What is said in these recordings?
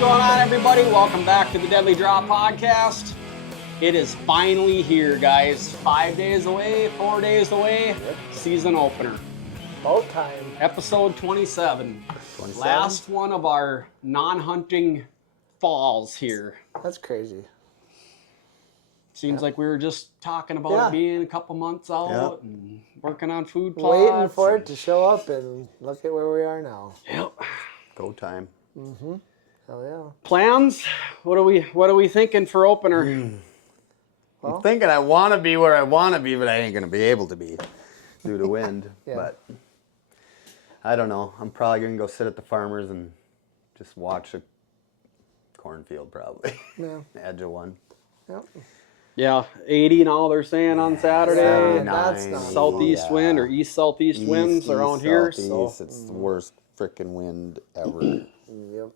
going on, everybody? Welcome back to the Deadly Draw Podcast. It is finally here, guys. 5 days away, 4 days away. Yep. Season opener. About time. Episode 27. Last one of our non-hunting falls here. That's crazy. Seems like we were just talking about it being a couple months out and working on food plots. Waiting for it to show up, and look at where we are now. Yep. Go time. Mm-hmm. Hell yeah. Plans? What are we thinking for opener? Well, I'm thinking I want to be where I want to be, but I ain't going to be able to be due to wind. But I don't know. I'm probably going to go sit at the farmer's and just watch a cornfield probably. Yeah. Edge of one. Yep. Yeah, 80 now they're saying on Saturday. Yeah, that's not southeast wind or east-southeast winds around here. So it's the worst freaking wind ever. Yep.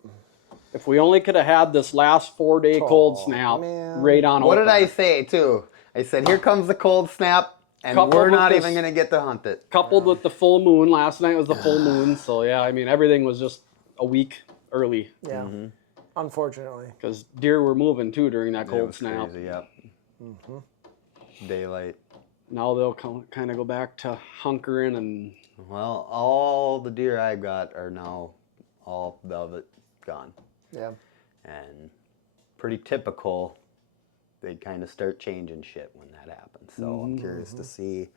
if we only could have had this last 4-day cold snap right on What open. did I say too? I said, here comes the cold snap, and Coupled we're with not this- even going to get to hunt it. Coupled with the full moon. Last night was the full moon. So, yeah, I mean, everything was just a week early. Yeah. Mm-hmm. Unfortunately. Because deer were moving, too, during that It cold was snap. crazy, yep. Daylight. Now they'll kind of go back to hunkering and... Well, all the deer I got are now all velvet gone. Yeah. And pretty typical, they kind of start changing shit when that happens. So I'm curious to see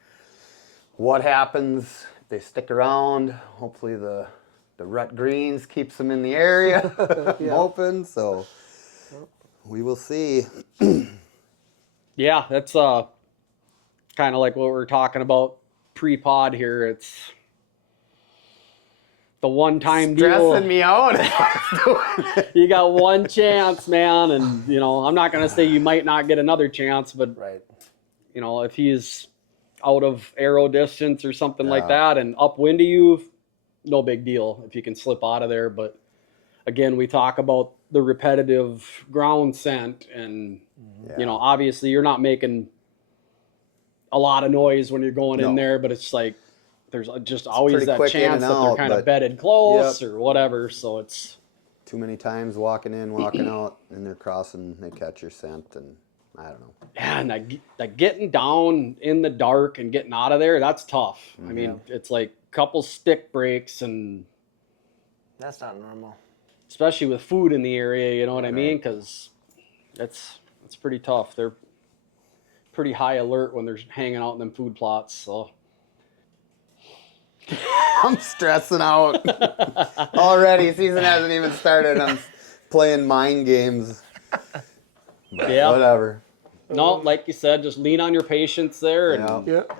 what happens. If they stick around, hopefully the rut greens keeps them in the area open. So we will see. Yeah, that's kind of like what we were talking about pre-pod here. It's the one-time deal. Stressing me out. You got one chance, man, and I'm not gonna say you might not get another chance, but Right. if he's out of arrow distance or something like that and upwind to you, no big deal if you can slip out of there. But again, we talk about the repetitive ground scent, and obviously you're not making a lot of noise when you're going in there, but it's like there's just always that chance that they're kind of bedded close or whatever. So it's too many times walking in, walking out, and they're crossing, they catch your scent, and I don't know. Yeah, and that getting down in the dark and getting out of there, that's tough. I mean, it's like a couple stick breaks, and That's not normal. especially with food in the area, you know what I mean? Because it's pretty tough. They're pretty high alert when they're hanging out in them food plots. So I'm stressing out already. Season hasn't even started. I'm playing mind games. But whatever. No, like you said, just lean on your patience there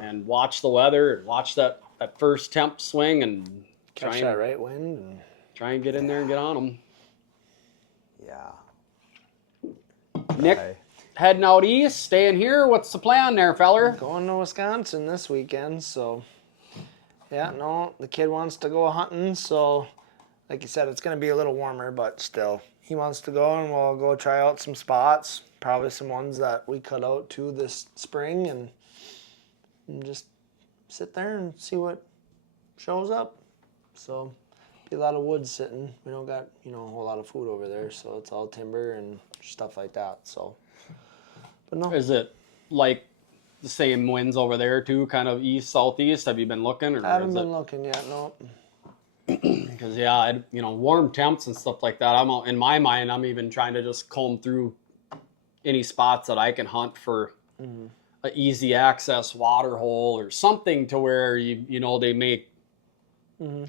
and watch the weather and watch that first temp swing and Catch that right wind. And... try and get in there and get on them. Yeah. Nick, heading out east, staying here. What's the plan there, feller? Going to Wisconsin this weekend, so... Yeah, no, the kid wants to go hunting, so... Like you said, it's going to be a little warmer, but still. He wants to go, and we'll go try out some spots. Probably some ones that we cut out too this spring, and just sit there and see what shows up. So, be a lot of wood sitting. We don't got, a whole lot of food over there, so it's all timber and stuff like that. So, but no. Is it like the same winds over there too, kind of east, southeast? Have you been looking? Or I haven't been looking yet, no. Because warm temps and stuff like that. In my mind, I'm even trying to just comb through any spots that I can hunt for an easy access water hole or something to where they may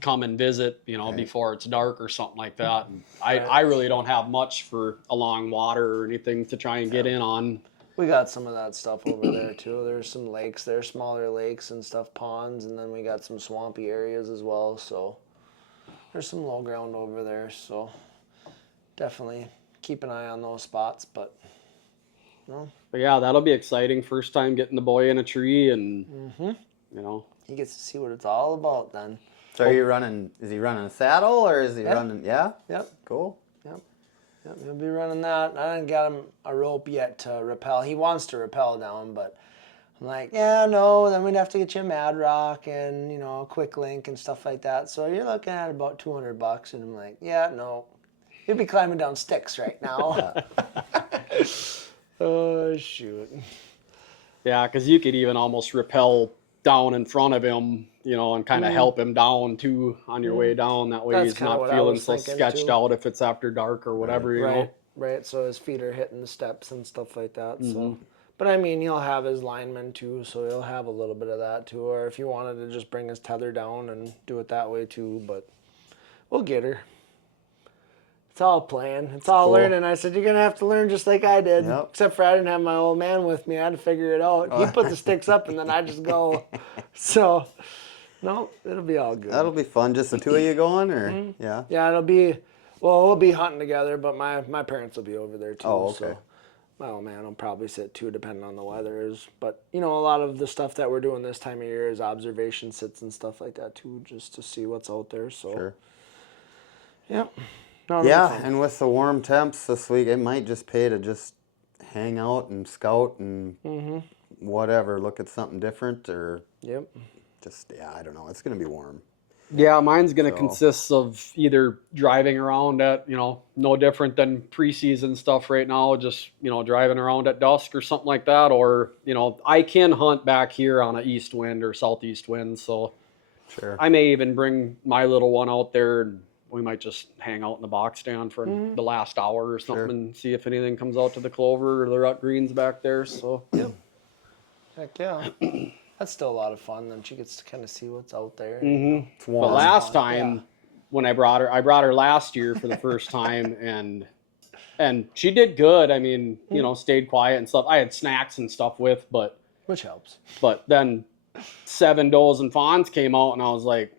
come and visit before it's dark or something like that. I really don't have much for along water or anything to try and get in on. We got some of that stuff over there too. There's some lakes there, smaller lakes and stuff, ponds, and then we got some swampy areas as well. So there's some low ground over there. So definitely keep an eye on those spots. But But yeah, that'll be exciting. First time getting the boy in a tree, and he gets to see what it's all about then. So are you running, is he running a saddle or is he running, Yep. Cool. Yep, he'll be running that. I didn't get him a rope yet to rappel. He wants to rappel down, but I'm like, no, then we'd have to get you a Mad Rock and, a Quick Link and stuff like that. So you're looking at about $200, and I'm like, no. He'd be climbing down sticks right now. Oh, shoot. Yeah, because you could even almost rappel down in front of him, you know, and kind of help him down too on your way down. That way That's he's kinda not what I feeling was so thinking, sketched too. out if it's after dark or whatever, you know. Right. So his feet are hitting the steps and stuff like that. So, but I mean, he'll have his lineman too, so he'll have a little bit of that too. Or if you wanted to just bring his tether down and do it that way too, but we'll get her. It's all playing. It's all Cool. learning. I said, you're going to have to learn just like I did. Yep. Except for I didn't have my old man with me. I had to figure it out. He put the sticks up and then I just go. So, no, it'll be all good. That'll be fun. Just the two of you going, or yeah? Yeah, it'll be, well, we'll be hunting together, but my parents will be over there too. Oh, okay. So my old man will probably sit too, depending on the weather. But, you know, a lot of the stuff that we're doing this time of year is observation sits and stuff like that too, just to see what's out there. So, Sure. Yep. No, Yeah, and with the warm temps this week, it might just pay to just hang out and scout and whatever, look at something different, or Yep. just, yeah, I don't know. It's going to be warm. Yeah, mine's going to So- consist of either driving around at, you know, no different than preseason stuff right now, just, you know, driving around at dusk or something like that. Or, you know, I can hunt back here on an east wind or southeast wind. So Sure. I may even bring my little one out there and we might just hang out in the box stand for the last hour or something Sure. and see if anything comes out to the clover or the rut greens back there. So, Heck yeah. That's still a lot of fun. Then she gets to kind of see what's out there. It's but warm. last fun, time when I brought her last year for the first time and she did good. I mean, you know, stayed quiet and stuff. I had snacks and stuff with, but Which helps. then 7 does and fawns came out and I was like,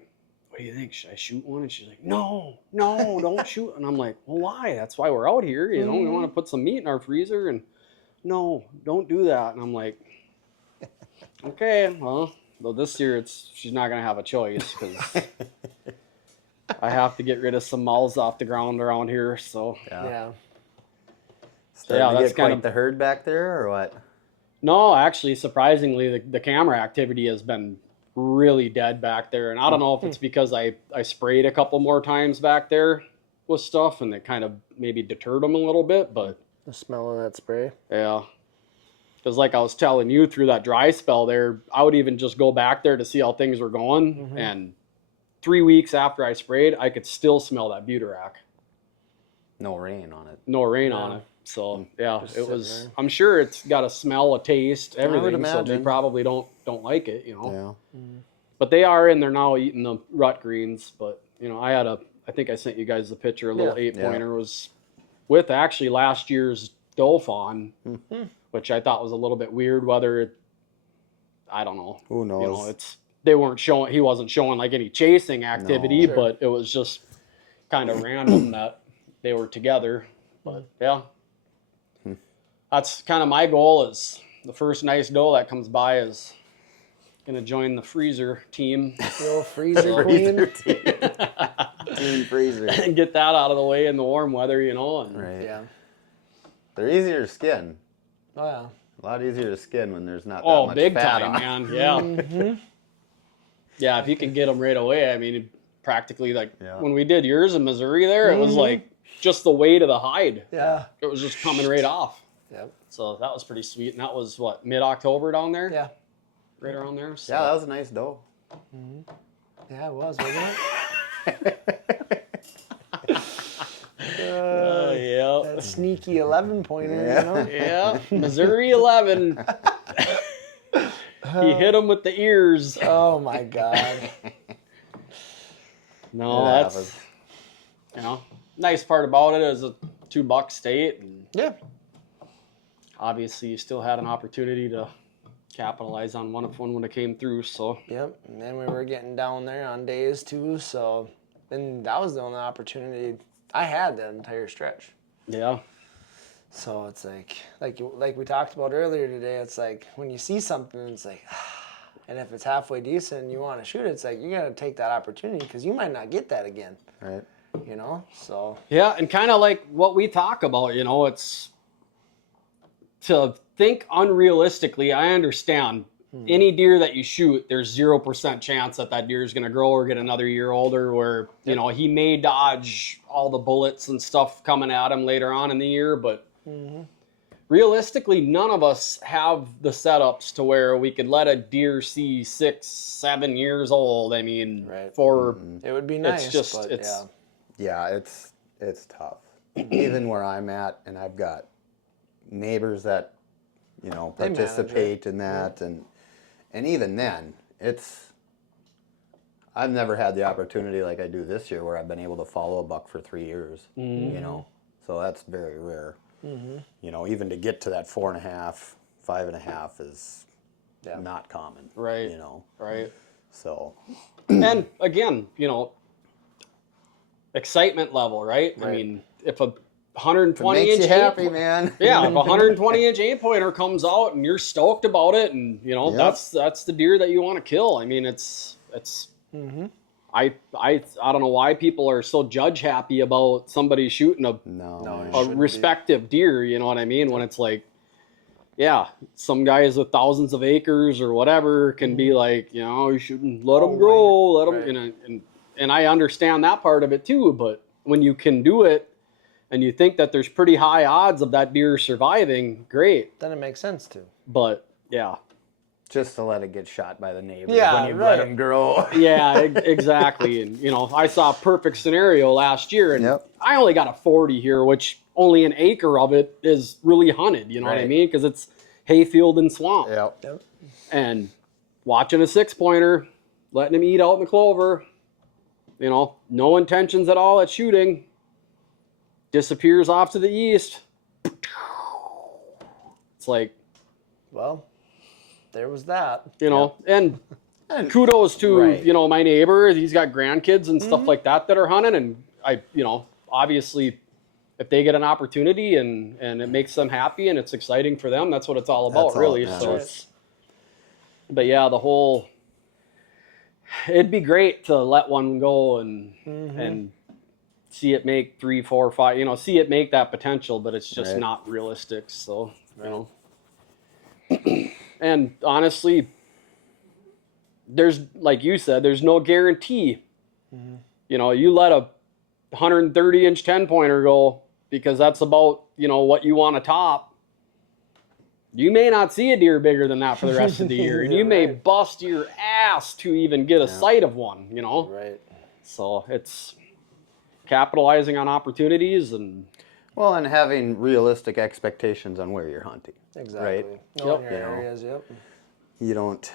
what do you think? Should I shoot one? And she's like, no, don't shoot. And I'm like, well, why? That's why we're out here. You know, we want to put some meat in our freezer and no, don't do that. And I'm like, okay, well, this year she's not going to have a choice because I have to get rid of some mouths off the ground around here. So, Yeah. Starting yeah, to that's get kind quite of- the herd back there, or what? no, actually, surprisingly, the camera activity has been really dead back there. And I don't know if it's because I sprayed a couple more times back there with stuff and it kind of maybe deterred them a little bit. But The smell of that spray. yeah, because like I was telling you through that dry spell there, I would even just go back there to see how things were going. And 3 weeks after I sprayed, I could still smell that buterac. No rain on it. No rain on it. So yeah, Just it sitting was. there. I'm sure it's got a smell, a taste, everything. So they imagine. probably don't like it, you know. Yeah. But they are in there now eating the rut greens. But you know, I think I sent you guys the picture. A little Yeah. 8-pointer was with actually last year's doe fawn, which I thought was a little bit weird. Whether I don't know. Who knows? You know, they weren't showing. He wasn't showing like any chasing activity, Sure. but it was just kind of random that they were together. But yeah, that's kind of my goal. Is the first nice doe that comes by is gonna join the freezer team The old freezer Freezer queen. Team freezer. and get that out of the way in the warm weather, you know. And Right. Yeah. They're easier to skin. Oh, yeah. A lot easier to skin when there's not that oh, much big fat time, on. man. Yeah. Yeah, if you can get them right away. I mean, practically like Yeah. when we did yours in Missouri, there it was like just the weight of the hide. Yeah. It was just coming right off. Yep. So that was pretty sweet. And that was what, mid-October down there? Yeah. Right around there. So. Yeah, that was a nice doe. Yeah, it was, wasn't it? Yeah. That sneaky 11-pointer, Yeah. you know? Yeah. Missouri 11. He hit him with the ears. Oh, my God. No, It that's, happens. you know, nice part about it is a $2 state. And Yeah. obviously you still had an opportunity to capitalize on one when it came through. So Yep. And then we were getting down there on days, too, so... And that was the only opportunity I had that entire stretch. yeah. So it's like we talked about earlier today, it's like when you see something, it's like, and if it's halfway decent and you want to shoot it, it's like you got to take that opportunity because you might not get that again, Right. you know? So, Yeah, and kind of like what we talk about, you know, it's to think unrealistically. I understand any deer that you shoot, there's 0% chance that deer is going to grow or get another year older, where, you know, he may dodge all the bullets and stuff coming at him later on in the year, but realistically, none of us have the setups to where we could let a deer see 6-7 years old. I mean, for it would be nice, it's just, but it's, Yeah, it's tough. Even where I'm at, and I've got neighbors that, you know, They manage participate in that, and even then, I've never had the opportunity like I do this year where I've been able to follow a buck for 3 years, you know, so that's very rare. You know, even to get to that 4.5, 5.5 is not common, right, you know. right. So, And again, you know, excitement level, right? I mean, if a 120 makes inch you happy, eight, man. yeah, if a 120 inch 8-pointer comes out and you're stoked about it, and you know, that's the deer that you want to kill. I mean, it's I don't know why people are so judge happy about somebody shooting a respective deer, you know what I mean? When it's like, yeah, some guys with thousands of acres or whatever can be like, you know, you shouldn't let them grow, let them, and I understand that part of it too. But when you can do it and you think that there's pretty high odds of that deer surviving, great. then it makes sense to. But yeah. Just to let it get shot by the neighbors Yeah, when you let them grow. Yeah, exactly. And, you know, I saw a perfect scenario last year, and I only got a 40 here, which only an acre of it is really hunted, you know what I mean? Because it's hayfield and swamp. Yep. And watching a 6-pointer, letting him eat out in the clover, you know, no intentions at all at shooting, disappears off to the east. It's like, well, there was that. You know, and kudos to, you know, my neighbor. He's got grandkids and stuff like that are hunting. And I, you know, obviously, if they get an opportunity and it makes them happy and it's exciting for them, that's what it's all about, really. So it's, but yeah, it'd be great to let one go and see it make 3, 4, 5, you know, see it make that potential, but it's just not realistic. So, you know. And honestly, there's, like you said, there's no guarantee. You know, you let a 130 inch 10-pointer go because that's about, you know, what you want to top. You may not see a deer bigger than that for the rest of the year. And you may bust your ass to even get a sight of one, you know? Right. So it's capitalizing on opportunities and... Well, and having realistic expectations on where you're hunting. Exactly. Right? Knowing your areas, You don't...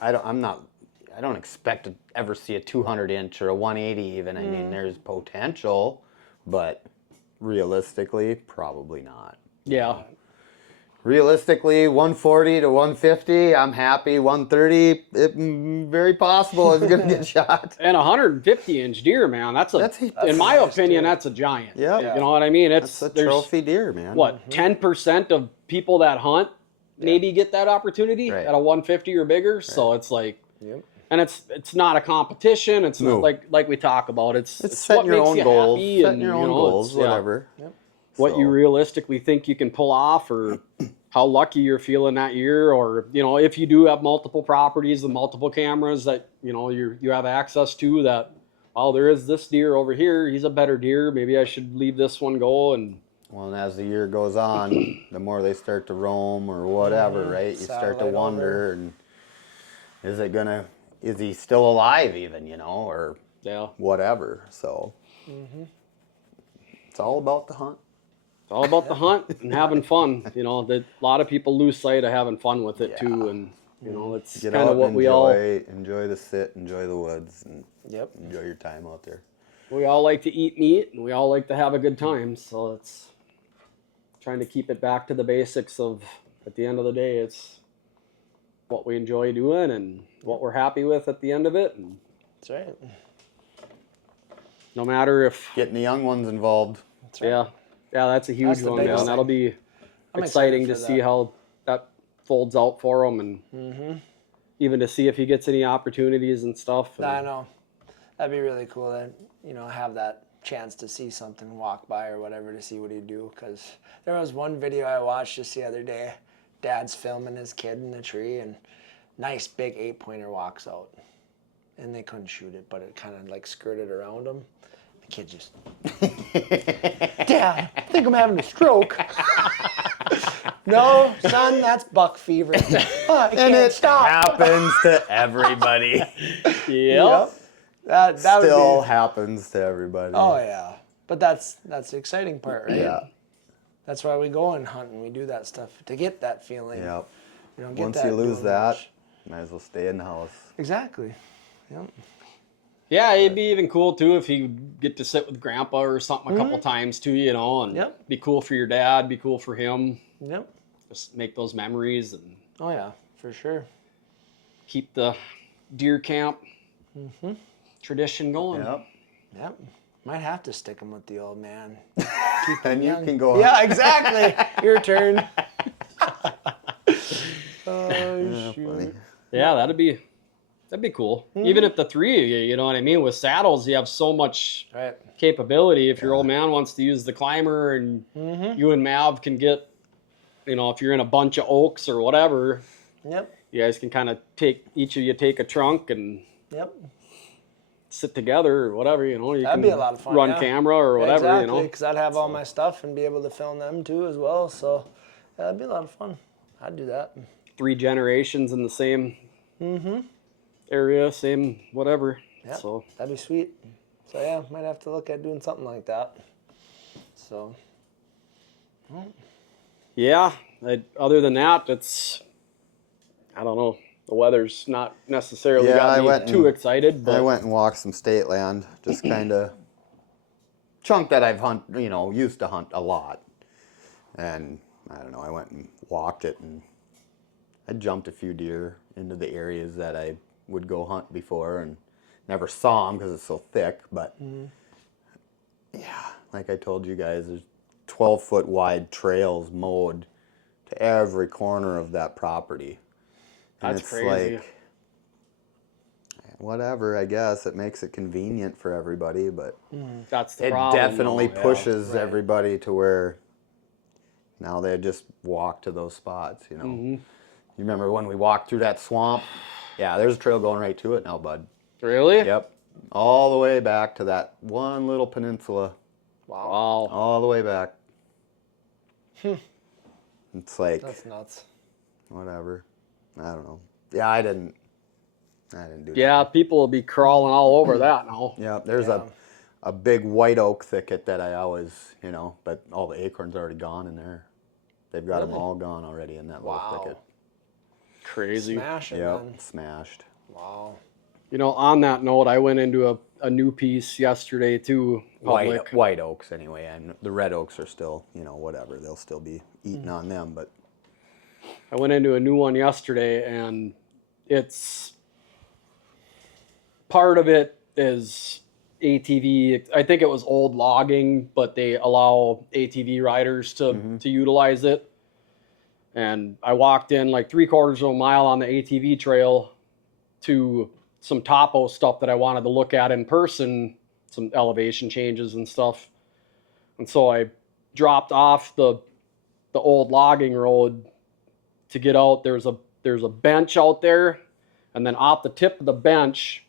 I don't expect to ever see a 200 inch or a 180 even. I mean, there's potential, but realistically, probably not. Yeah. Realistically, 140 to 150, I'm happy. 130, very possible it's going to get shot. And a 150 inch deer, man, that's in my opinion, that's a giant. Yeah. You know what I mean? It's a trophy deer, man. What, 10% of people that hunt maybe get that opportunity at a 150 or bigger? So it's like, and it's not a competition. It's not like we talk about. It's setting what your makes own you goals, happy setting your own goals, whatever. What you realistically think you can pull off, or how lucky you're feeling that year, or, you know, if you do have multiple properties and multiple cameras that, you know, you have access to, that, oh, there is this deer over here, he's a better deer, maybe I should leave this one go. And well, and as the year goes on, the more they start to roam or whatever, right? You start to wonder, and is he still alive even, you know, or whatever. So it's all about the hunt. It's all about the hunt and having fun. You know, a lot of people lose sight of having fun with it too, and you know, it's kind of what we all enjoy the sit, enjoy the woods, and enjoy your time out there. We all like to eat meat, and we all like to have a good time. So it's trying to keep it back to the basics of, at the end of the day, it's what we enjoy doing and what we're happy with at the end of it. And that's right. No matter if getting the young ones involved. That's right. Yeah, that's a huge one, man. That'll be exciting to see how that folds out for him, and even to see if he gets any opportunities and stuff. I know. That'd be really cool to, you know, have that chance to see something walk by or whatever to see what he'd do. Because there was one video I watched just the other day. dad's filming his kid in the tree, and nice big 8-pointer walks out. And they couldn't shoot it, but it kind of like skirted around him. The kid just, Dad, I think I'm having a stroke. No, son, that's buck fever. Oh, I can't And it stop. happens to everybody. Yep. That Still would be, happens to everybody. oh yeah. But that's the exciting part, right? Yeah. That's why we go and hunt and we do that stuff to get that feeling. Yep. We don't get Once that you lose doing that, much. might as well stay in the house. Exactly. Yep. Yeah, it'd be even cool too if you get to sit with Grandpa or something a couple times too, you know, and Yep. be cool for your dad, be cool for him. Yep. Just make those memories and Oh yeah, for sure. keep the deer camp tradition going. Yep. Yep. Might have to stick him with the old man. And you young. can go. Yeah, exactly. Your turn. Oh, Yeah, shoot. funny. Yeah, that'd be cool. Even if the three of you, you know what I mean? With saddles, you have so much Right. capability. If your old man wants to use the climber and you and Mav can get, you know, if you're in a bunch of oaks or whatever, Yep. you guys can kind of each of you take a trunk and Yep. sit together or whatever, you know. You That'd can be a lot of fun, run yeah. camera or whatever, exactly, you know. because I'd have all my stuff and be able to film them too as well. So yeah, that'd be a lot of fun. I'd do that. 3 generations in the same area, same whatever. Yeah. So That'd be sweet. So yeah, might have to look at doing something like that. So yeah, other than that, it's, I don't know. The weather's not necessarily Yeah, got I me went too and- excited, but I went and walked some state land, just kind of chunk that I've used to hunt a lot. And I don't know, I went and walked it, and I jumped a few deer into the areas that I would go hunt before and never saw them because it's so thick. But yeah, like I told you guys, there's 12-foot wide trails mowed to every corner of that property. And That's it's crazy. like, whatever, I guess. It makes it convenient for everybody, but that's the it problem. definitely though, yeah. pushes Right. everybody to where now they just walk to those spots, you know. You remember when we walked through that swamp? Yeah, there's a trail going right to it now, bud. Really? Yep. All the way back to that one little peninsula. Wow. All the way back. It's like, that's nuts. whatever. I don't know. Yeah, I didn't do that. Yeah, people will be crawling all over that now. Yeah, there's Yeah. a big white oak thicket that I always, but all the acorns are already gone in there. They've got them Really? all gone already in that little Wow. thicket. Crazy. Smash it, Yep, man. smashed. Wow. You know, on that note, I went into a new piece yesterday too. Public. White oaks anyway, and the red oaks are still, whatever. They'll still be eating on them, but I went into a new one yesterday, and it's part of it is ATV. I think it was old logging, but they allow ATV riders to utilize it. And I walked in like 3/4 of a mile on the ATV trail to some topo stuff that I wanted to look at in person, some elevation changes and stuff. And so I dropped off the old logging road to get out. There's a bench out there, and then off the tip of the bench,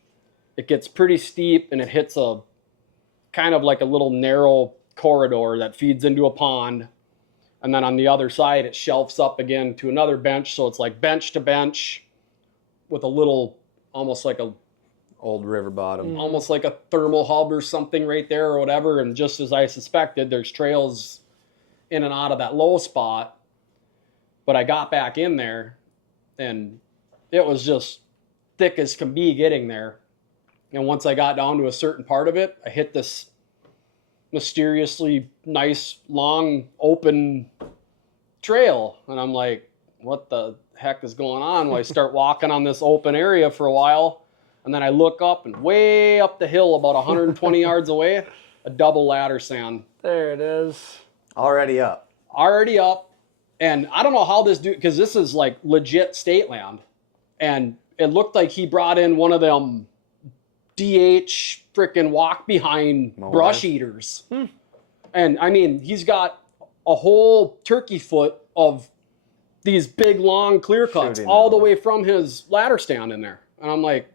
it gets pretty steep and it hits a kind of like a little narrow corridor that feeds into a pond. And then on the other side, it shelves up again to another bench. So it's like bench to bench with a little, almost like a old river bottom. almost like a thermal hub or something right there or whatever. And just as I suspected, there's trails in and out of that low spot. But I got back in there and it was just thick as can be getting there. And once I got down to a certain part of it, I hit this mysteriously nice, long, open trail. And I'm like, what the heck is going on? Well, I start walking on this open area for a while. And then I look up, and way up the hill, about 120 yards away, a double ladder sand. There it is. Already up. Already up. And I don't know how this dude, because this is like legit state land. And it looked like he brought in one of them DH frickin' walk behind Mowers. brush eaters. And I mean, he's got a whole turkey foot of these big long clear cuts Shooting all the out. way from his ladder stand in there. And I'm like,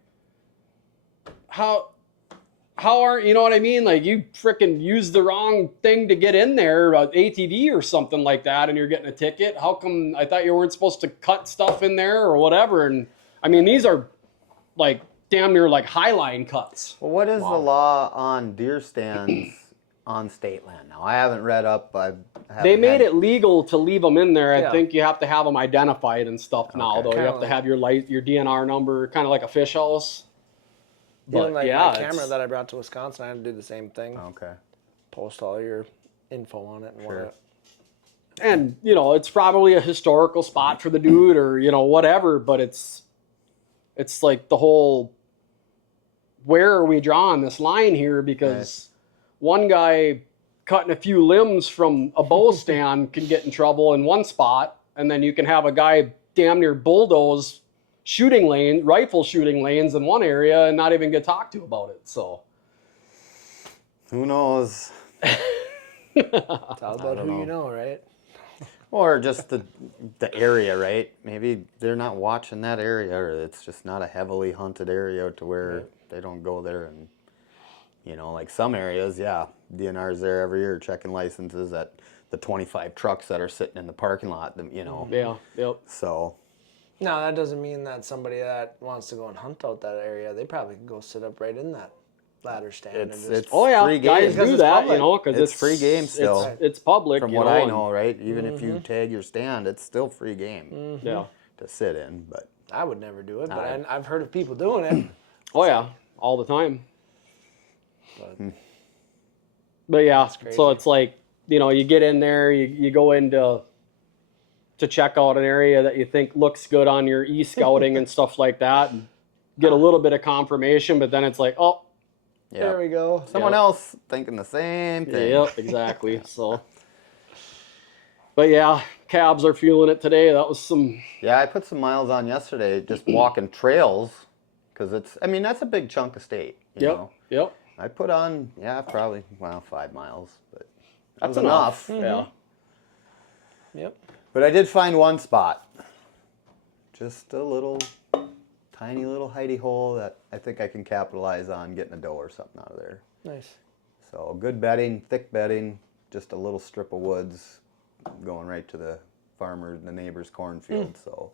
how are, you know what I mean? Like, you freaking used the wrong thing to get in there, ATV or something like that, and you're getting a ticket. How come? I thought you weren't supposed to cut stuff in there or whatever. And I mean, these are like damn near like highline cuts. Well, what is the law on deer stands on state land now? I haven't read up. They made it legal to leave them in there. Yeah. I think you have to have them identified and stuff now, though. You Kinda have to have your DNR number, kind of like a fish house. But Even like yeah, my camera that I brought to Wisconsin, I had to do the same thing. Okay. Post all your info on it and Sure. whatnot. and you know, it's probably a historical spot for the dude, or you know, whatever. But it's like the whole, where are we drawing this line here? Because one guy cutting a few limbs from a bow stand can get in trouble in one spot, and then you can have a guy damn near bulldoze rifle shooting lanes in one area and not even get talked to about it. So Who knows? It's all about who you know, right? Or just the area, right? Maybe they're not watching that area, or it's just not a heavily hunted area to where they don't go there. And you know, like some areas, yeah, DNR's there every year checking licenses at the 25 trucks that are sitting in the parking lot. You know, yeah, yep. so No, that doesn't mean that somebody that wants to go and hunt out that area, they probably can go sit up right in that ladder stand and just. it's Oh yeah, free guys game. do it's that, public. you know, because It's free game still. It's public, From you what know, I and- know, right? Even if you tag your stand, it's still free game Yeah. to sit in. But I would never do it, but I've heard of people doing it. Oh yeah, all the time. But But yeah, crazy. so it's like, you know, you get in there, you go into to check out an area that you think looks good on your e-scouting and stuff like that, and get a little bit of confirmation, but then it's like, oh, there we go. someone Yep. else thinking the same thing. yep, exactly. So, but yeah, cabs are feeling it today. That was some. Yeah, I put some miles on yesterday just walking trails because that's a big chunk of state. You Yep, know? yep. I put on, probably, 5 miles, but that was enough. enough. Yeah. Yep. But I did find one spot, just a little, tiny little hidey hole that I think I can capitalize on getting a doe or something out of there. Nice. So good bedding, thick bedding, just a little strip of woods going right to the neighbor's cornfield. So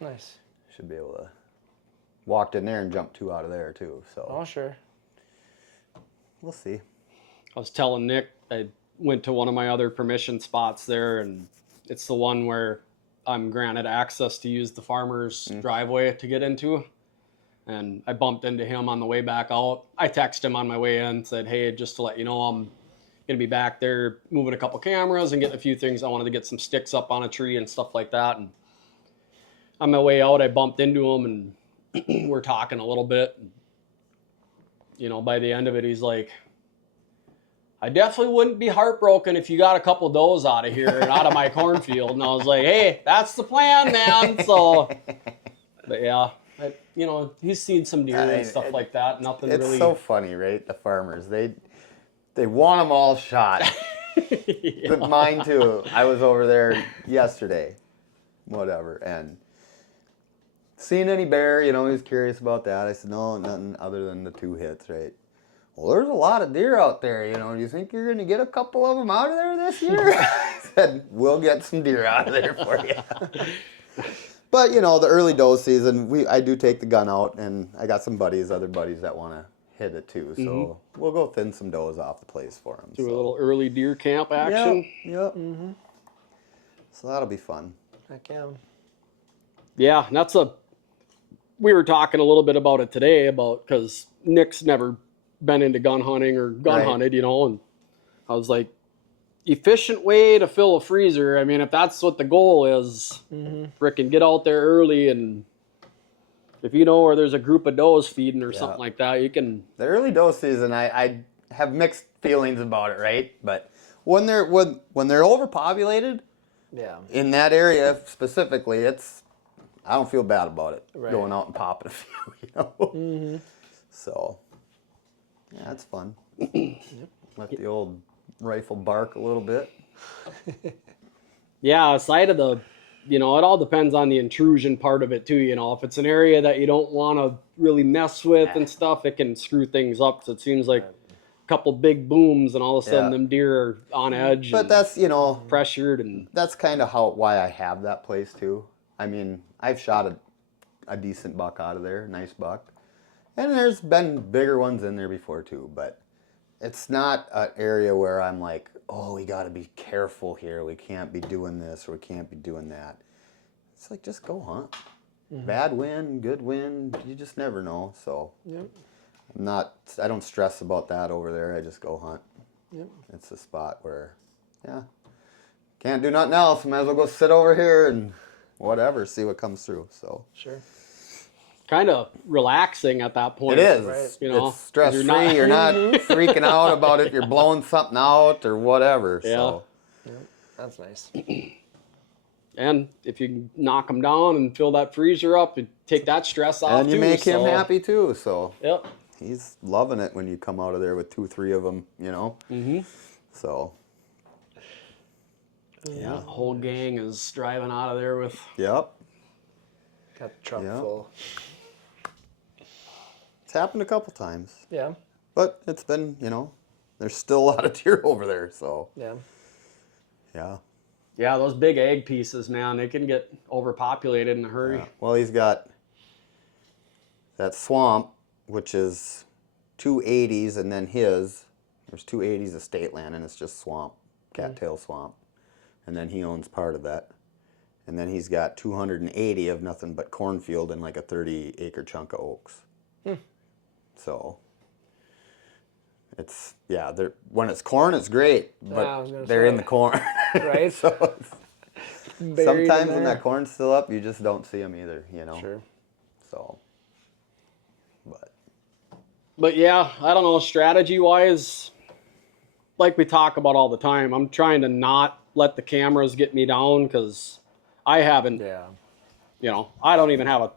Nice. should be able to walked in there and jumped 2 out of there too. So Oh, sure. we'll see. I was telling Nick, I went to one of my other permission spots there, and it's the one where I'm granted access to use the farmer's driveway to get into. And I bumped into him on the way back out. I texted him on my way in, said, hey, just to let you know, I'm going to be back there moving a couple cameras and getting a few things. I wanted to get some sticks up on a tree and stuff like that. And on my way out, I bumped into him, and we're talking a little bit. You know, by the end of it, he's like, I definitely wouldn't be heartbroken if you got a couple does out of here and out of my cornfield. And I was like, hey, that's the plan, man. So, but yeah, you know, he's seen some deer and stuff like that. Nothing It's really. so funny, right? The farmers, they want them all shot. Yeah. Mine too. I was over there yesterday, whatever, and seen any bear, you know, he was curious about that. I said, no, nothing other than the 2 hits, right? Well, there's a lot of deer out there, you know. Do you think you're going to get a couple of them out of there this year? I said, we'll get some deer out of there for you. But, you know, the early doe season, I do take the gun out, and I got some other buddies that want to hit it too. So we'll go thin some does off the place for them. Do a little early deer camp action. Yep. So that'll be fun. Heck yeah. Yeah, and we were talking a little bit about it today because Nick's never been into gun hunting or gun Right. hunted, you know, and I was like, efficient way to fill a freezer. I mean, if that's what the goal is, frickin' get out there early, and if you know where there's a group of does feeding or something like that, you can. The early doe season, I have mixed feelings about it, right? But when they're overpopulated Yeah. in that area specifically, I don't feel bad about it. Right. Going out and popping a few, you know. So yeah, it's fun. Let the old rifle bark a little bit. Yeah, aside of the you know, it all depends on the intrusion part of it too. You know, if it's an area that you don't want to really mess with and stuff, it can screw things up. So it seems like a couple big booms and all of a sudden them deer are on edge. But that's, you know, pressured, and that's kind of why I have that place too. I mean, I've shot a decent buck out of there, nice buck. And there's been bigger ones in there before too, but it's not an area where I'm like, oh, we got to be careful here. We can't be doing this or we can't be doing that. It's like, just go hunt. Bad wind, good wind, you just never know. So I don't stress about that over there. I just go hunt. It's a spot where, can't do nothing else. Might as well go sit over here and whatever, see what comes through. So Sure. kind of relaxing at that point. it is. Right. You know, it's stress-free. you're You're not- not freaking out about if you're blowing something out or whatever. Yeah. So. That's nice. And if you can knock them down and fill that freezer up, and take that stress off And you too, make him so- happy too. So Yep. he's loving it when you come out of there with 2-3 of them, you know. So Yeah, the whole gang is driving out of there with. yep, Got the truck Yeah. full. it's happened a couple times, Yeah. but it's been, you know, there's still a lot of deer over there. So Yeah. yeah. Yeah, those big egg pieces, man, they can get overpopulated in a hurry. Yeah. Well, he's got that swamp, which is 280s, and then there's 280s of state land, and it's just swamp, cattail swamp. And then he owns part of that. And then he's got 280 of nothing but cornfield and like a 30-acre chunk of oaks. So it's, when it's corn, it's great, but I was gonna they're in say. the corn. Right. So it's, Buried in sometimes when there. that corn's still up, you just don't see them either, you know. Sure. So, But yeah, I don't know, strategy wise, like we talk about all the time, I'm trying to not let the cameras get me down, because I haven't, Yeah. you know, I don't even have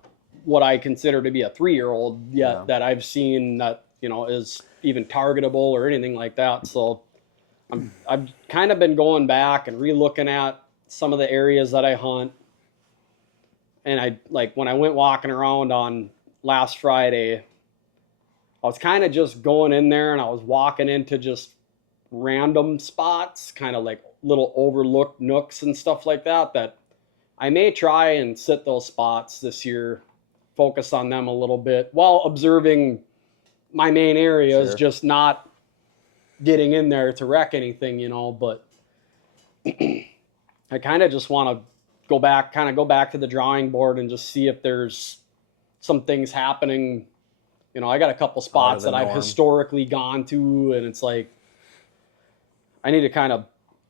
what I consider to be a 3-year-old yet Yeah. that I've seen that, you know, is even targetable or anything like that. So I've kind of been going back and re-looking at some of the areas that I hunt. And I, like, when I went walking around on last Friday, I was kind of just going in there and I was walking into just random spots, kind of like little overlooked nooks and stuff like that, that I may try and sit those spots this year, focus on them a little bit while observing my main areas, Sure. just not getting in there to wreck anything, you know. But I kind of just want to go back to the drawing board and just see if there's some things happening. You know, I got a couple spots the that I've norm. historically gone to, and it's like I need to kind of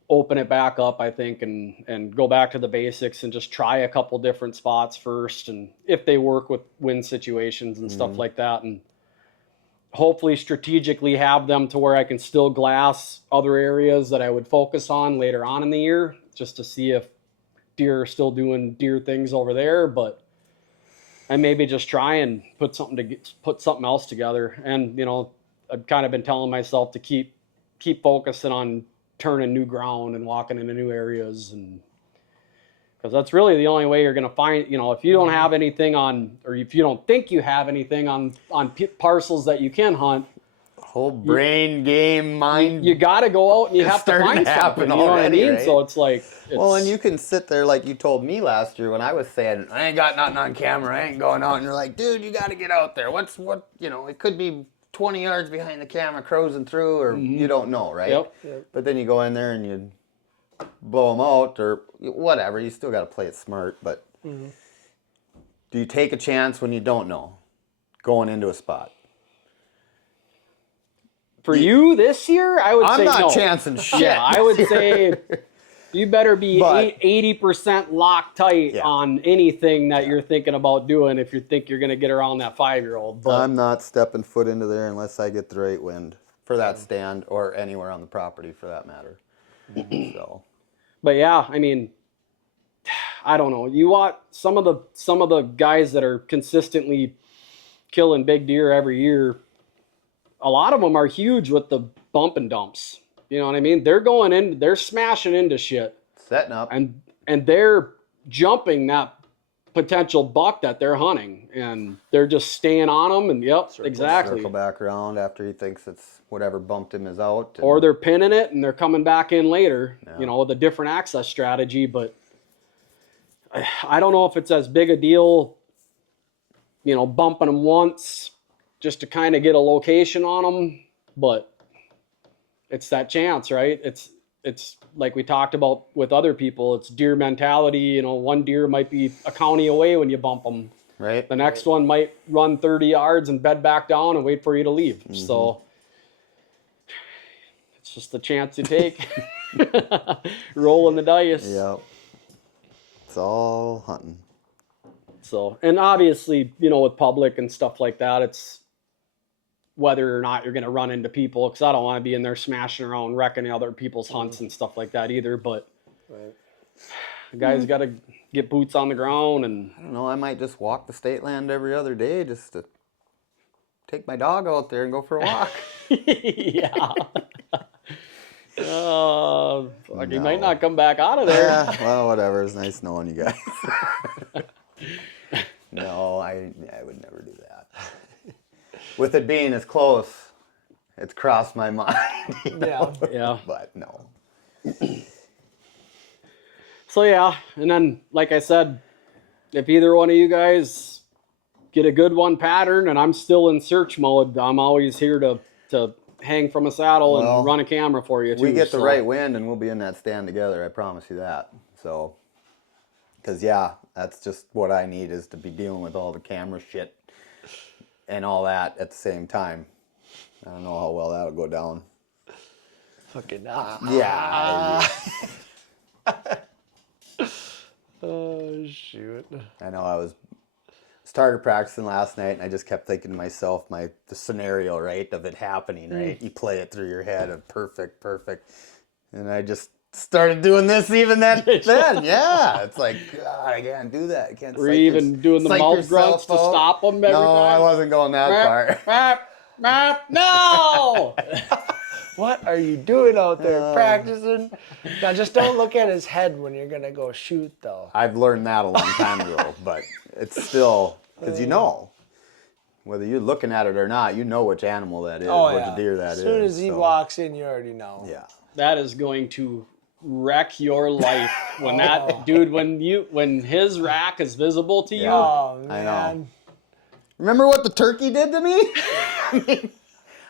open it back up, I think, and go back to the basics and just try a couple different spots first, and if they work with wind situations and stuff like that, and hopefully strategically have them to where I can still glass other areas that I would focus on later on in the year, just to see if deer are still doing deer things over there. But I maybe just try and put something else together. And, you know, I've kind of been telling myself to keep focusing on turning new ground and walking into new areas, and because that's really the only way you're going to find, you know, if you don't have anything on, or if you don't think you have anything on parcels that you can hunt, whole brain game, mind. you got to go out and you have to starting find to happen something. You know already, what I mean? right? So it's like, Well, and you can sit there like you told me last year when I was saying, I ain't got nothing on camera, I ain't going out. And you're like, dude, you got to get out there. What, you know, it could be 20 yards behind the camera cruising through, or you don't know, right? Yep. But then you go in there and you blow them out or whatever. You still got to play it smart. But do you take a chance when you don't know going into a spot? For you this year, I would say I'm no. not chancing shit. Yeah, I would say you better be But- 80% locked tight Yeah. on anything that you're thinking about doing if you think you're going to get around that 5-year-old. But I'm not stepping foot into there unless I get the right wind for that stand or anywhere on the property for that matter. So, But yeah, I mean, I don't know. You watch some of the guys that are consistently killing big deer every year. A lot of them are huge with the bump and dumps. You know what I mean? They're going in, they're smashing into shit, setting up. and they're jumping that potential buck that they're hunting, and they're just staying on them. And exactly. Circle back around after he thinks it's whatever bumped him is out. Or they're pinning it and they're coming back in later, with a different access strategy. But I don't know if it's as big a deal, bumping them once just to kind of get a location on them. But it's that chance, right? It's like we talked about with other people. It's deer mentality. One deer might be a county away when you bump them. Right. The next one might run 30 yards and bed back down and wait for you to leave. So it's just the chance you take. Rolling the dice. Yeah. It's all hunting. So, and obviously, with public and stuff like that, it's whether or not you're going to run into people, because I don't want to be in there smashing around, wrecking other people's hunts and stuff like that either. But the guy's got to get boots on the ground. And I don't know, I might just walk the state land every other day just to take my dog out there and go for a walk. Yeah. He might not come back out of there. Yeah, well, whatever. It's nice knowing you guys. No, I would never do that. With it being as close, it's crossed my mind. Yeah. But no. So yeah, and then like I said, if either one of you guys get a good one pattern and I'm still in search mode, I'm always here to hang from a saddle and run a camera for you too. We get the right wind and we'll be in that stand together, I promise you that. So, because that's just what I need, is to be dealing with all the camera shit and all that at the same time. I don't know how well that'll go down. Fucking Yeah. Oh shoot! I know I started practicing last night and I just kept thinking to myself the scenario, right, of it happening, right? You play it through your head of perfect. And I just started doing this even then. Yeah. It's like, God, I can't do that. I can't. Were you even doing the mouth grunts to stop them every time? No, I wasn't going that far. No! What are you doing out there practicing? Now, just don't look at his head when you're going to go shoot, though. I've learned that a long time ago, but it's still, because whether you're looking at it or not, you know which animal that is, which deer that is. As soon as he walks in, you already know. Yeah. That is going to wreck your life when that dude, when his rack is visible to you. Oh, man. I know. Remember what the turkey did to me?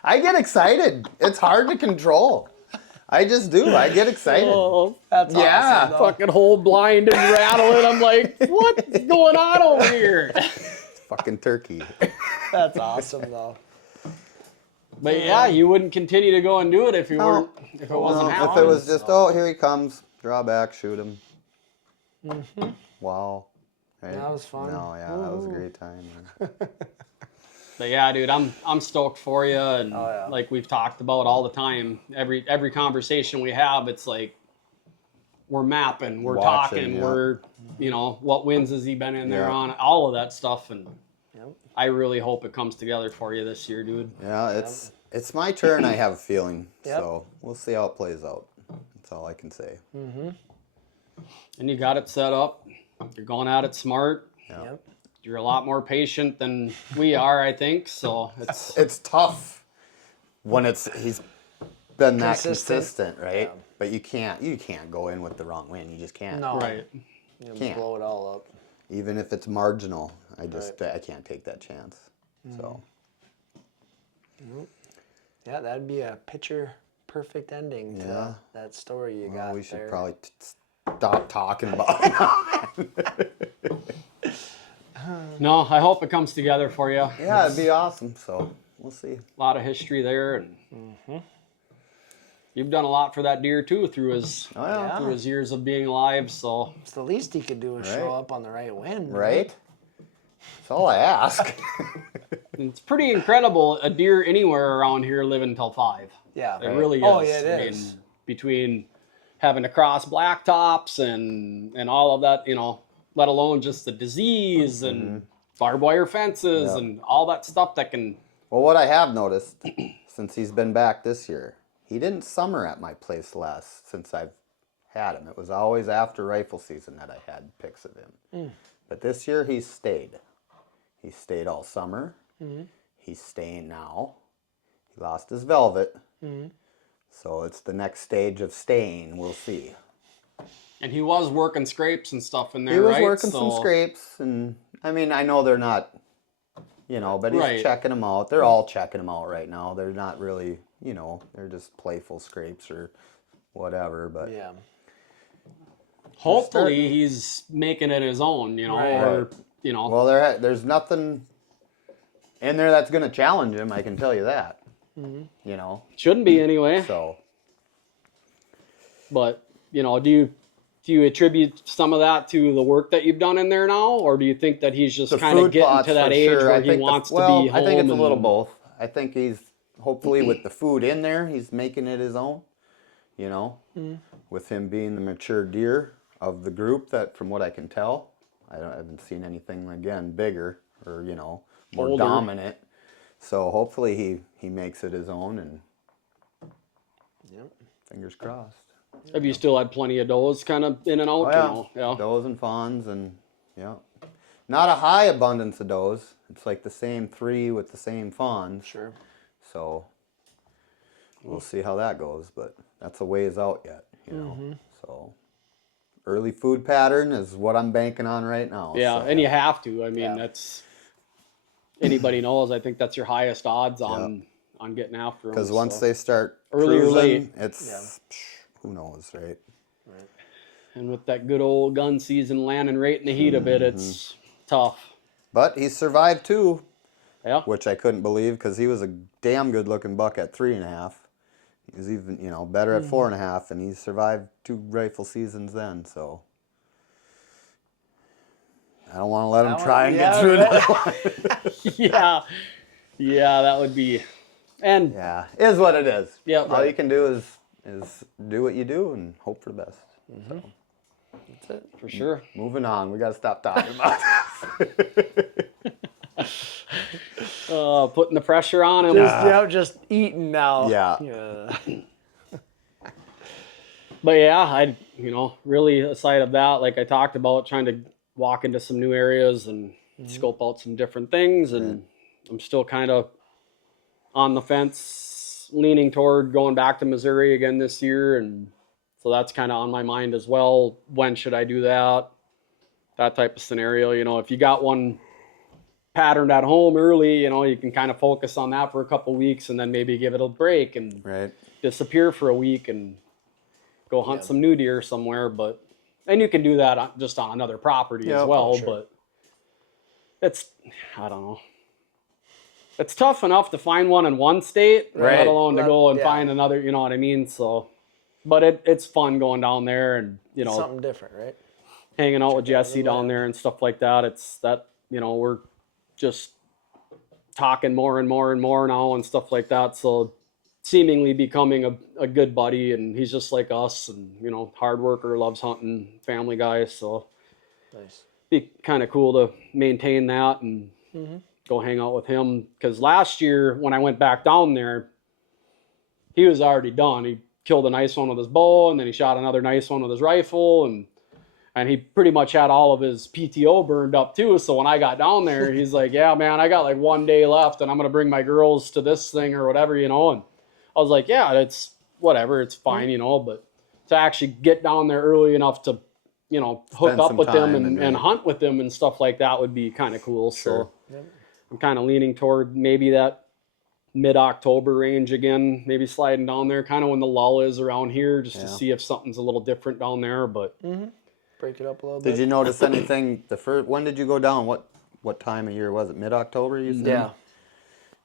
I get excited. It's hard to control. I just do. I get excited. Oh, that's awesome. Fucking whole blind and rattling. I'm like, what's going on over here? Fucking turkey. That's awesome, though. But you wouldn't continue to go and do it if it wasn't happening. If it was just, here he comes, draw back, shoot him. Wow. Right? That was fun. No, that was a great time. Man. But yeah, dude, I'm stoked for you, and like we've talked about all the time, every conversation we have, it's like we're mapping, we're talking, we're what wins has he been in there on, all of that stuff, and I really hope it comes together for you this year, dude. Yeah, it's my turn. I have a feeling, so we'll see how it plays out. That's all I can say. And you got it set up. You're going at it smart. Yeah. You're a lot more patient than we are, I think. So it's tough when he's been that consistent, right? Yeah. But you can't go in with the wrong wind. You just can't. No. right. You Can't. blow it all up. Even if it's marginal, I can't take that chance. So. Yeah, that'd be a picture perfect ending to that story you got. We should there. probably stop talking about it. No, I hope it comes together for you. Yeah, it'd be awesome. So we'll see. A lot of history there, and you've done a lot for that deer too through his years of being alive. So It's the least he could do is show up on the right wind. Right? That's all I ask. it's pretty incredible. A deer anywhere around here living until 5. Yeah. It really is. Oh, yeah, it is. Between having to cross blacktops and all of that, let alone just the disease and barbed wire fences and all that stuff that can. Well, what I have noticed since he's been back this year, he didn't summer at my place since I've had him. It was always after rifle season that I had pics of him. But this year he's stayed. He stayed all summer. He's staying now. He lost his velvet. So it's the next stage of staying. We'll see. And he was working scrapes and stuff in there, He was right? working some scrapes, and I mean, I know they're not, but he's checking them out. They're all checking them out right now. They're not really, they're just playful scrapes or whatever. But Yeah. Hopefully he's making it his own, or well, there's nothing in there that's going to challenge him. I can tell you that. Shouldn't be anyway. So, but do you attribute some of that to the work that you've done in there now, or do you think that he's just kind of getting to that age where he wants to be home? I think it's a little both. I think he's hopefully with the food in there, he's making it his own. With him being the mature deer of the group, that from what I can tell, I haven't seen anything again bigger or more Older. dominant. So hopefully he makes it his own, and fingers crossed. Have you still had plenty of does kind of in and out? Oh, yeah. Does and fawns, and not a high abundance of does. It's like the same 3 with the same fawns. Sure. So we'll see how that goes, but that's a ways out yet, So early food pattern is what I'm banking on right now. Yeah, so. and you have to. I mean, that's anybody knows. I think that's your highest odds on getting after them. Because once they start early or cruising, late, it's who knows, right? And with that good old gun season landing right in the heat of it, it's tough. But he survived too. Yeah. Which I couldn't believe, because he was a damn good looking buck at 3.5. He was even, better at 4.5, and he survived 2 rifle seasons then, so I don't want to let him try and get through another one. Yeah, that would be, and is what it is. Yeah, all you can do is do what you do and hope for the best. So, that's it for sure. Moving on, we got to stop talking about this. Putting the pressure on him. Just eating now. Yeah. But I really aside of that, like I talked about, trying to walk into some new areas and scope out some different things, and I'm still kind of on the fence, leaning toward going back to Missouri again this year, and so that's kind of on my mind as well. When should I do that? That type of scenario. If you got one patterned at home early, you can kind of focus on that for a couple weeks, and then maybe give it a break and disappear for a week and go hunt some new deer somewhere. And you can do that just on another property as well. But I don't know. It's tough enough to find one in one state, let alone to go and find another, you know what I mean? So, but it's fun going down there and, something different, right? Hanging out with Jesse down there and stuff like that. It's that, we're just talking more and more and more now and stuff like that. So seemingly becoming a good buddy, and he's just like us, and, hard worker, loves hunting, family guy. So nice. Be kind of cool to maintain that and go hang out with him. Because last year when I went back down there, he was already done. He killed a nice one with his bow, and then he shot another nice one with his rifle, and he pretty much had all of his PTO burned up too. So when I got down there, he's like, yeah, man, I got like 1 day left, and I'm going to bring my girls to this thing or whatever, and I was like, yeah, it's whatever, it's fine, but to actually get down there early enough to, hook up with them and hunt with them and stuff like that would be kind of cool. Sure. So I'm kind of leaning toward maybe that mid-October range again, maybe sliding down there kind of when the lull is around here, just to see if something's a little different down there. But break it up a little bit. Did you notice anything when did you go down? What time of year was it? Mid-October, you said? Yeah.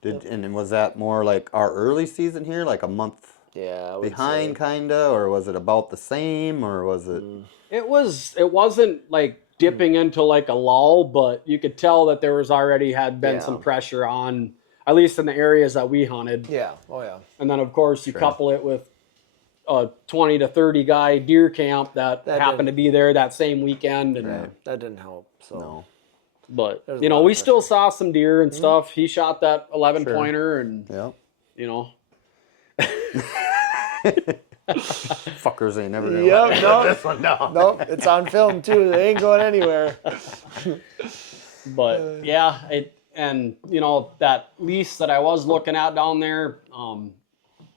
And was that more like our early season here, like a month behind kinda, or was it about the same, or was it? It wasn't like dipping into like a lull, but you could tell that there was already had been some pressure on, at least in the areas that we hunted. Yeah. Oh yeah. And then of course you couple it with a 20 to 30 guy deer camp that happened to be there that same weekend, and that didn't help. So. No. But we still saw some deer and stuff. He shot that 11 pointer, and Fuckers ain't never gonna Yep, let no. this one down. Nope, it's on film too. They ain't going anywhere. But yeah, and you know, that lease that I was looking at down there,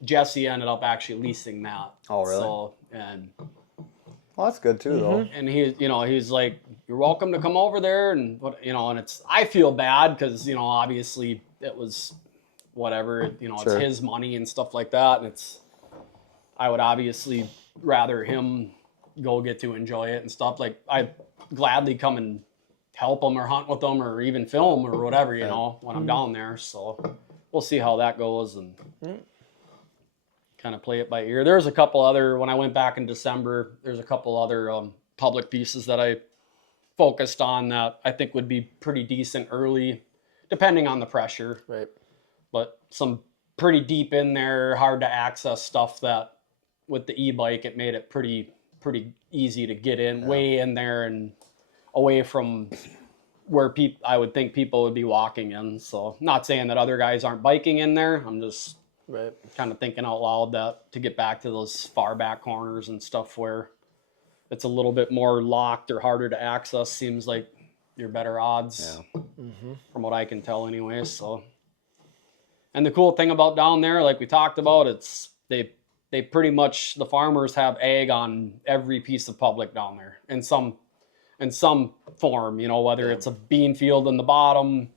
Jesse ended up actually leasing that. Oh, really? So, and Well, that's good too, though. and he, you know, he's like, you're welcome to come over there, and what, you know, and it's, I feel bad because, you know, obviously it was whatever, you know, Sure. it's his money and stuff like that, and it's, I would obviously rather him go get to enjoy it and stuff. Like, I'd gladly come and help him or hunt with him or even film or whatever, you know, when I'm down there. So we'll see how that goes and kind of play it by ear. There's a couple other, when I went back in December, there's a couple other public pieces that I focused on that I think would be pretty decent early, depending on the pressure. Right. But some pretty deep in there, hard to access stuff that with the e-bike, it made it pretty easy to get in, way in there and away from where I would think people would be walking in. So not saying that other guys aren't biking in there. I'm just Right. kind of thinking out loud that to get back to those far back corners and stuff where it's a little bit more locked or harder to access seems like your better odds from what I can tell anyway. So, and the cool thing about down there, like we talked about, it's they pretty much, the farmers have ag on every piece of public down there in some form, you know, whether it's a bean field in the bottom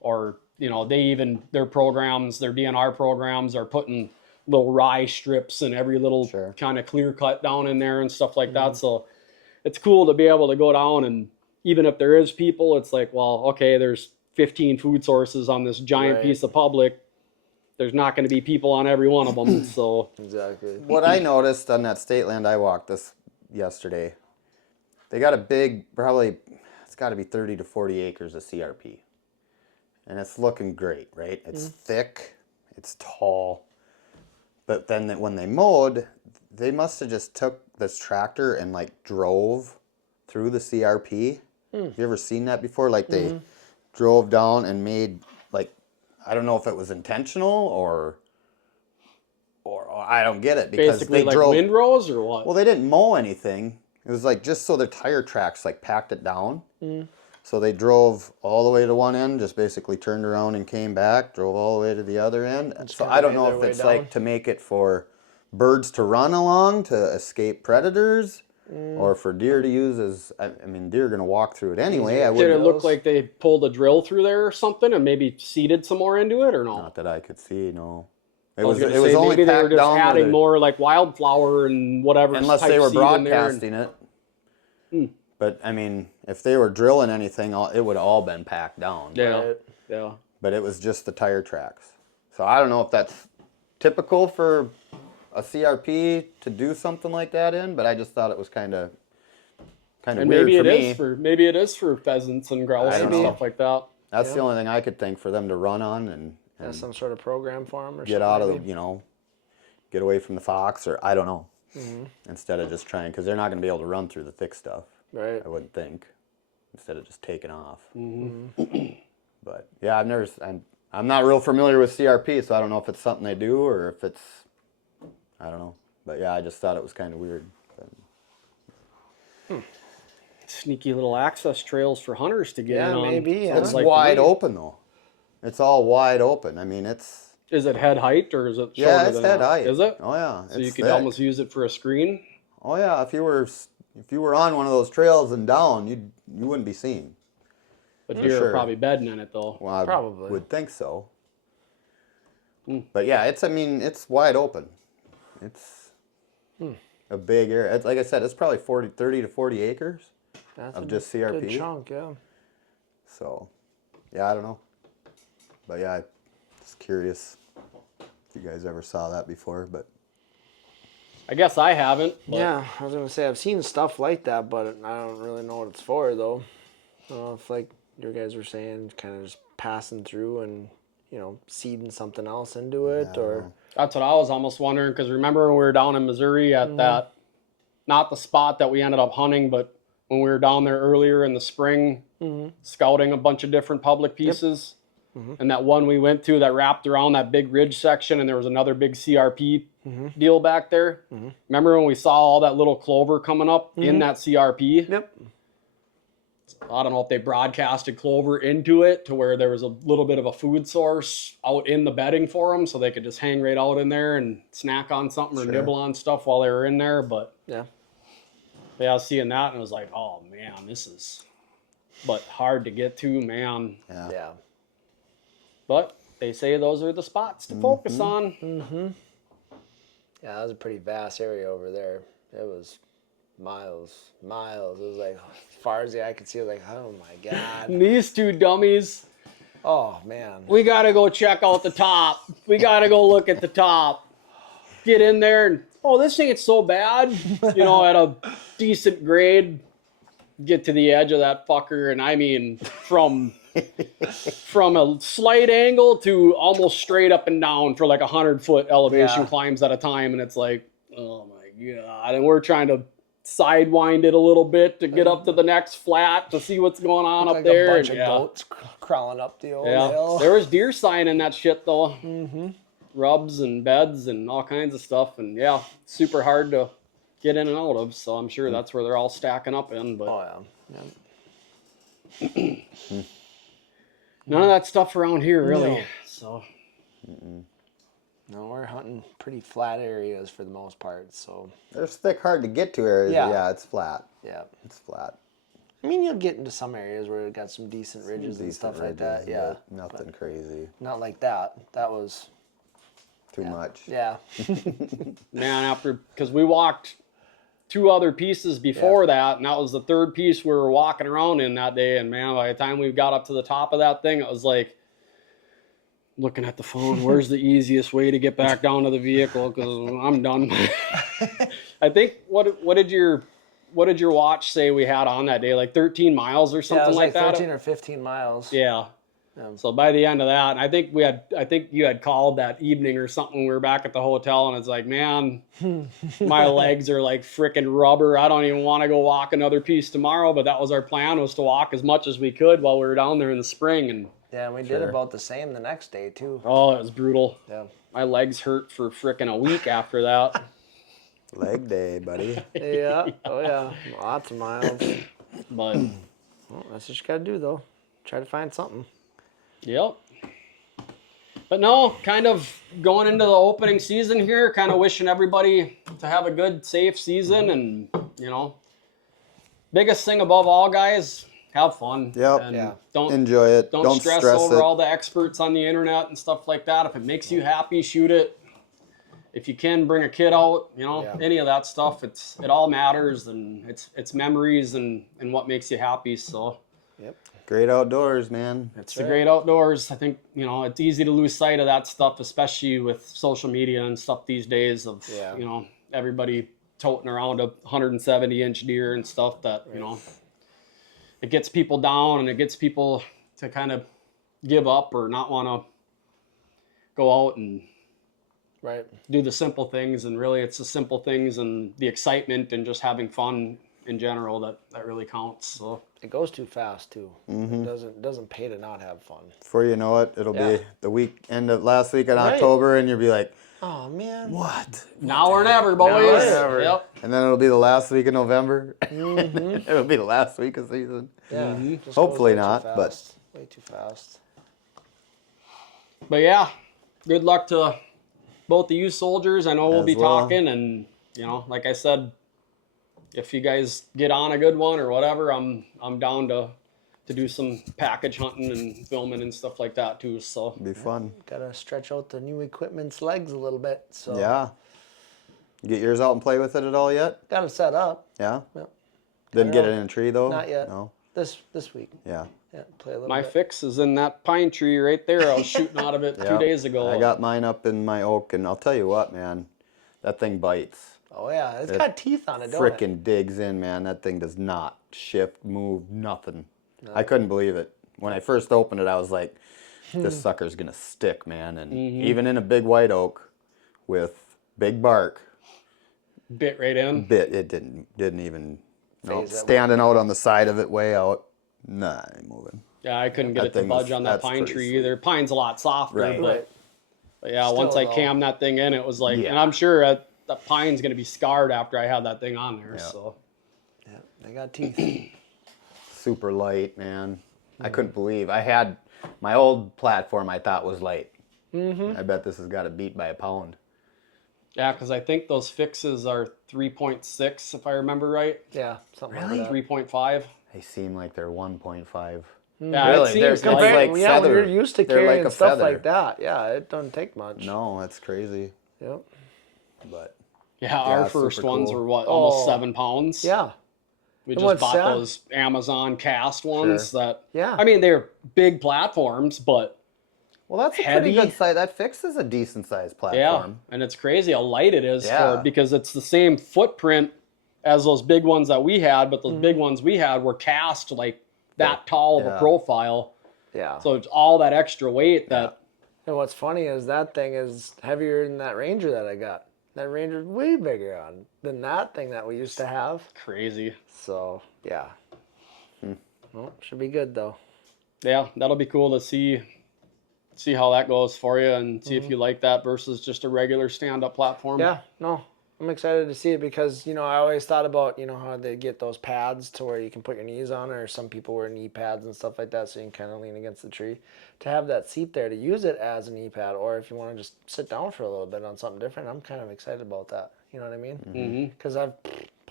or, you know, their programs, their DNR programs are putting little rye strips and every little kind of clear cut down in there and stuff like that. So it's cool to be able to go down, and even if there is people, it's like, well, okay, there's 15 food sources on this giant piece of public. There's not going to be people on every one of them. So Exactly. What I noticed on that state land I walked yesterday, they got a big, probably, it's got to be 30 to 40 acres of CRP. And it's looking great, right? It's thick, it's tall. But then when they mowed, they must have just took this tractor and like drove through the CRP. Have you ever seen that before? Like they drove down and made, like, I don't know if it was intentional or I don't get it, because basically they like drove windrows or what? Well, they didn't mow anything. It was like just so the tire tracks like packed it down. So they drove all the way to one end, just basically turned around and came back, drove all the way to the other end. So I don't know if it's like to make it for birds to run along to escape predators, or for deer to use as, I mean, deer are going to walk through it anyway. Did it look like they pulled a drill through there or something and maybe seeded some more into it or no? Not that I could see, no. It was only maybe they were packed just down adding more like wildflower and whatever. unless type they were seed in there broadcasting it. But I mean, if they were drilling anything, it would have all been packed down. Yeah. But it was just the tire tracks. So I don't know if that's typical for a CRP to do something like that in, but I just thought it was kind of And weird maybe for me. maybe it is for pheasants and grouse and stuff like that. That's the only thing I could think for them to run on and some sort of program for them or get something. out of the, get away from the fox, or I don't know. Instead of just trying, because they're not going to be able to run through the thick stuff. Right. I wouldn't think. Instead of just taking off. But yeah, I'm not real familiar with CRP, so I don't know if it's something they do or if it's, I don't know. But yeah, I just thought it was kind of weird. Sneaky little access trails for hunters to get in on. maybe. Yeah. It's like wide to me. open though. It's all wide open. I mean, it's Is it head height or is it shorter yeah, it's than head that? height. Is it? Oh yeah. So you it's could thick. almost use it for a screen. Oh yeah, if you were on one of those trails and down, you wouldn't be seen. But deer sure. are probably bedding in it though. Well, I Probably. would think so. But yeah, it's wide open. It's a big area. Like I said, it's probably 30 to 40 acres That's of a just good CRP. chunk, yeah. So, yeah, I don't know. But yeah, I'm just curious if you guys ever saw that before. But I guess I haven't. But Yeah, I was gonna say I've seen stuff like that, but I don't really know what it's for though. I don't know if like your guys were saying, kind of just passing through and seeding something else into it, or that's what I was almost wondering, because remember when we were down in Missouri at that, not the spot that we ended up hunting, but when we were down there earlier in the spring, scouting a bunch of different public pieces. And that one we went to that wrapped around that big ridge section, and there was another big CRP deal back there. Remember when we saw all that little clover coming up in that CRP? Yep. I don't know if they broadcasted clover into it to where there was a little bit of a food source out in the bedding for them, so they could just hang right out in there and snack on something or nibble on stuff while they were in there. But Yeah. I was seeing that and I was like, oh man, this is but hard to get to, man. Yeah. But they say those are the spots to focus on. Yeah, that was a pretty vast area over there. It was miles. It was like, as far as the eye could see, it was like, oh my God. And these two dummies, Oh, man. we got to go check out the top. We got to go look at the top. Get in there and, oh, this ain't so bad. You know, at a decent grade, get to the edge of that fucker. And I mean, from a slight angle to almost straight up and down for like 100-foot elevation climbs at a time. And it's like, oh my God. And we're trying to sidewind it a little bit to get up to the next flat to see what's going on up Like there. a bunch of goats crawling up the old hill. There was deer sign in that shit though. Rubs and beds and all kinds of stuff. And yeah, super hard to get in and out of. So I'm sure that's where they're all stacking up in. But Oh, none of that stuff around here really. No. So No, we're hunting pretty flat areas for the most part. So, There's thick, hard to get to areas. Yeah. Yeah, it's flat. yeah. It's flat. I mean, you'll get into some areas where it got some decent ridges and Decent stuff like ridges, that. Yeah. but nothing crazy. Not like that. That was, Too much. yeah. man, because we walked 2 other pieces before that, and that was the 3rd piece we were walking around in that day. And man, by the time we got up to the top of that thing, it was like looking at the phone. Where's the easiest way to get back down to the vehicle? Because I'm done. I think what did your watch say we had on that day? Like 13 miles or Yeah, it something was like that. 13 or 15 miles. Yeah. So by the end of that, and I think you had called that evening or something. We were back at the hotel, and it's like, man, my legs are like freaking rubber. I don't even want to go walk another piece tomorrow. But that was our plan, was to walk as much as we could while we were down there in the spring. And Yeah, and we did about the same the next day, too. oh, it was brutal. Yeah. My legs hurt for freaking a week after that. Leg day, buddy. Yeah. Oh, yeah. Lots of miles. But Well, that's what you got to do, though. Try to find something. yep. But no, kind of going into the opening season here, kind of wishing everybody to have a good, safe season. And, you know, biggest thing above all, guys, have fun. Yep. And Yeah. don't Enjoy it. Don't stress over all the experts on the internet and stuff like that. If it makes you happy, shoot it. If you can, bring a kid out, you know, any of that stuff. It all matters, and it's memories and what makes you happy. So Yep. Great outdoors, man. it's the great outdoors. I think, you know, it's easy to lose sight of that stuff, especially with social media and stuff these days of, you know, everybody toting around a 170-inch deer and stuff that, you know, it gets people down and it gets people to kind of give up or not want to go out and do the simple things. And really it's the simple things and the excitement and just having fun in general that really counts. So It goes too fast, too. It doesn't pay to not have fun. Before you know it, it'll be the end of last week in October, and you'll be like, Oh, man. what? now or never, boys. Now or never. Yep. And then it'll be the last week of November. It'll be the last week of season. Yeah. Just Hopefully goes way too not, but- fast. Way too fast. But yeah, good luck to both of you soldiers. I know we'll As be well. talking, and you know, like I said, if you guys get on a good one or whatever, I'm down to do some package hunting and filming and stuff like that too. So It'll be fun. Gotta stretch out the new equipment's legs a little bit. So Yeah. You get yours out and play with it at all yet? Got it set up. Yeah? Yep. Didn't get it in a tree, though? Not yet. No? This week. Yeah. Yeah, play a little my bit. fix is in that pine tree right there. I was shooting out of it 2 Yep. days ago. I got mine up in my oak, and I'll tell you what, man. That thing bites. Oh, yeah. It's got teeth on it, don't it? Frickin' digs in, man. That thing does not shift, move, nothing. I couldn't believe it. When I first opened it, I was like, this sucker's gonna stick, man. And even in a big white oak with big bark, bit right in. it didn't even Phase that standing out on the side of it, way out. Nah, ain't moving. Yeah, I couldn't get That it to thing budge was- on that that's pine pretty tree sweet. either. Pine's a lot softer, Right. but Right. But yeah, Still, once I though. cammed that thing in, it was like, Yeah. and I'm sure that pine's going to be scarred after I have that thing on there. Yeah. So Yeah, they got teeth. Super light, man. I couldn't believe I had my old platform. I thought was light. I bet this has got it beat by a pound. yeah, because I think those fixes are 3.6 if I remember right, Yeah, something Really? like that. 3.5. They seem like they're 1.5. Yeah, Really? it They're seems kind of like, like when feather. you're used to They're carrying like a stuff feather. like that, yeah, it doesn't take much. No, that's crazy. Yep. But yeah, our Yeah, first super ones cool. were what, almost Oh. 7 pounds. Yeah. We And just what's bought sad- those Amazon cast ones that, Yeah. I mean, they're big platforms, but well, that's a Heavy. pretty good size. That Fix is a decent sized yeah, platform. and it's crazy how light it is Yeah. because it's the same footprint as those big ones that we had, but those big ones we had were cast like that tall of a Yeah. profile. Yeah. So it's all that extra weight that, And what's funny is that thing is heavier than that Ranger that I got. That Ranger's way bigger than that thing that we used to have. crazy. So, yeah. Well, should be good, though. Yeah, that'll be cool to see how that goes for you and see if you like that versus just a regular stand-up platform. Yeah, no, I'm excited to see it because, I always thought about, how they get those pads to where you can put your knees on, or some people wear knee pads and stuff like that so you can kind of lean against the tree. To have that seat there to use it as a knee pad, or if you want to just sit down for a little bit on something different, I'm kind of excited about that. You know what I mean? Because I've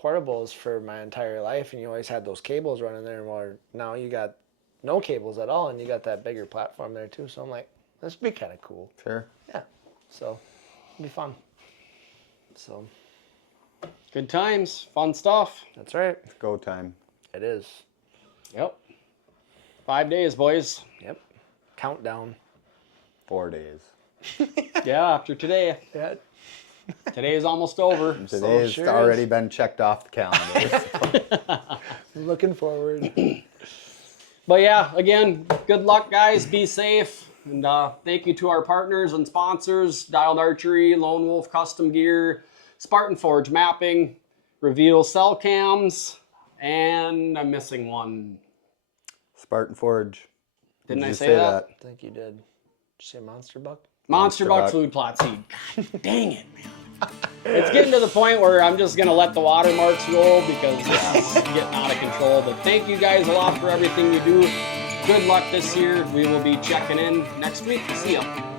portables for my entire life, and you always had those cables running there, or now you got no cables at all, and you got that bigger platform there too. So I'm like, this would be kind of cool. Sure. Yeah. So it'd be fun. So Good times, fun stuff. that's right. It's go time. It is. Yep. 5 days, boys. Yep. Countdown. 4 days. Yeah, after today. Yeah. Today is almost over. Today's sure already is. been checked off the calendar. Looking forward. But yeah, again, good luck, guys. Be safe. And thank you to our partners and sponsors, Dialed Archery, Lone Wolf Custom Gear, Spartan Forge Mapping, Reveal Cell Cams, and I'm missing one. Spartan Forge. Didn't Did I you say that? I think you did. Did you say Monster Buck? Monster Buck Buck. Fluid Plot Seed. God dang it, man. It's getting to the point where I'm just going to let the watermarks roll because this is getting out of control. But thank you guys a lot for everything you do. Good luck this year. We will be checking in next week. See ya.